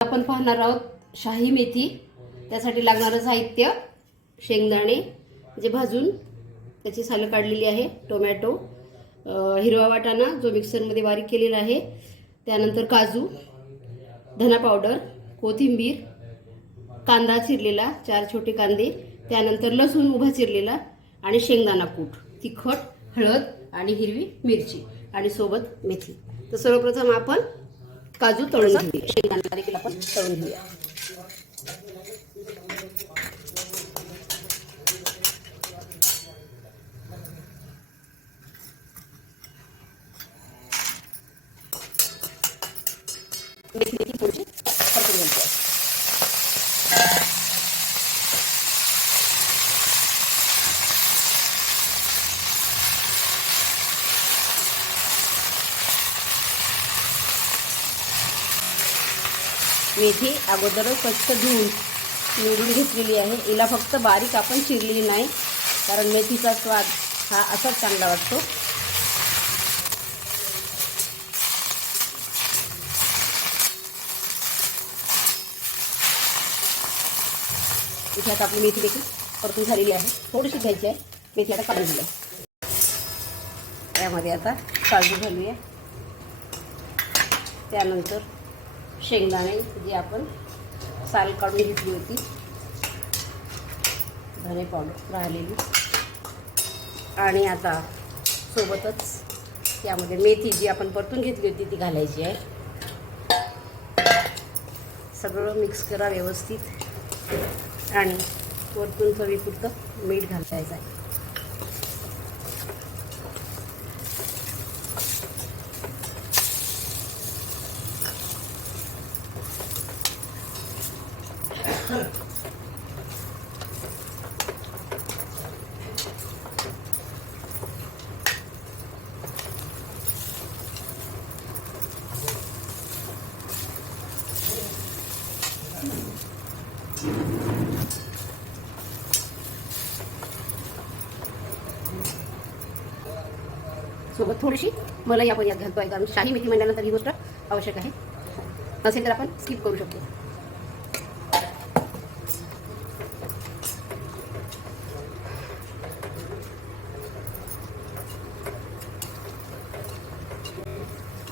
आपण पाहणार आहोत शाही मेथी। त्यासाठी लागणारं साहित्य शेंगदाणे जे भाजून त्याची सालं काढलेली आहे, टोमॅटो, हिरवा वाटाणा जो मिक्सरमध्ये बारीक केलेला आहे, त्यानंतर काजू, धना पावडर, कोथिंबीर, कांदा चिरलेला 4 छोटे कांदे, त्यानंतर लसूण उभा चिरलेला आणि शेंगदाणा कूट, तिखट, हळद आणि हिरवी मिरची आणि सोबत मेथी। तर सर्वप्रथम आपण काजू तळून घेऊया, शेंगदाणा देखील आपण तळून घेऊया। मेथी थोडीशी परतून घ्यायची। मेथी अगोदरच स्वच्छ धुवून निवडून घेतलेली आहे। हिला फक्त बारीक आपण चिरलेली नाही, कारण मेथीचा स्वाद हा असाच चांगला वाटतो। इथे आता आपली मेथी देखील परतून झालेली आहे, थोडीशी घ्यायची आहे मेथी। आता काढून घेऊया। यामध्ये आता काजू घालूया, त्यानंतर शेंगदाणे जी आपण साल काढून घेतली होती, धने पावडर राहिलेली, आणि आता सोबतच यामध्ये मेथी जी आपण परतून घेतली होती ती घालायची आहे। सगळं मिक्स करा व्यवस्थित आणि वरतून चवीपुरतं मीठ घालायचं आहे। सोबत थोडीशी मलाई आपण यात घालतो आहे, कारण शाही मेथी म्हणल्यानंतर ही गोष्ट आवश्यक आहे। नसेल तर आपण स्किप करू शकतो।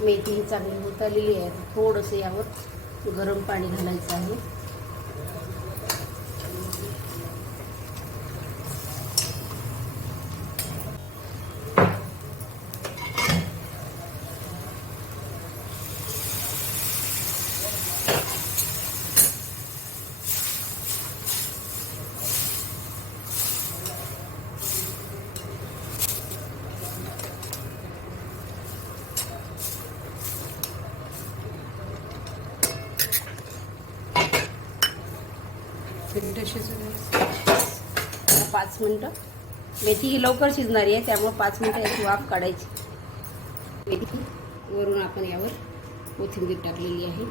मेथी चांगली होत आलेली आहे, थोडंसं यावर गरम पाणी घालायचं आहे। शिजून 5 मिनटं। मेथी ही लवकर शिजणारी आहे, त्यामुळे 5 मिनटं याची वाफ काढायची। मेथी वरून आपण यावर कोथिंबीर टाकलेली आहे।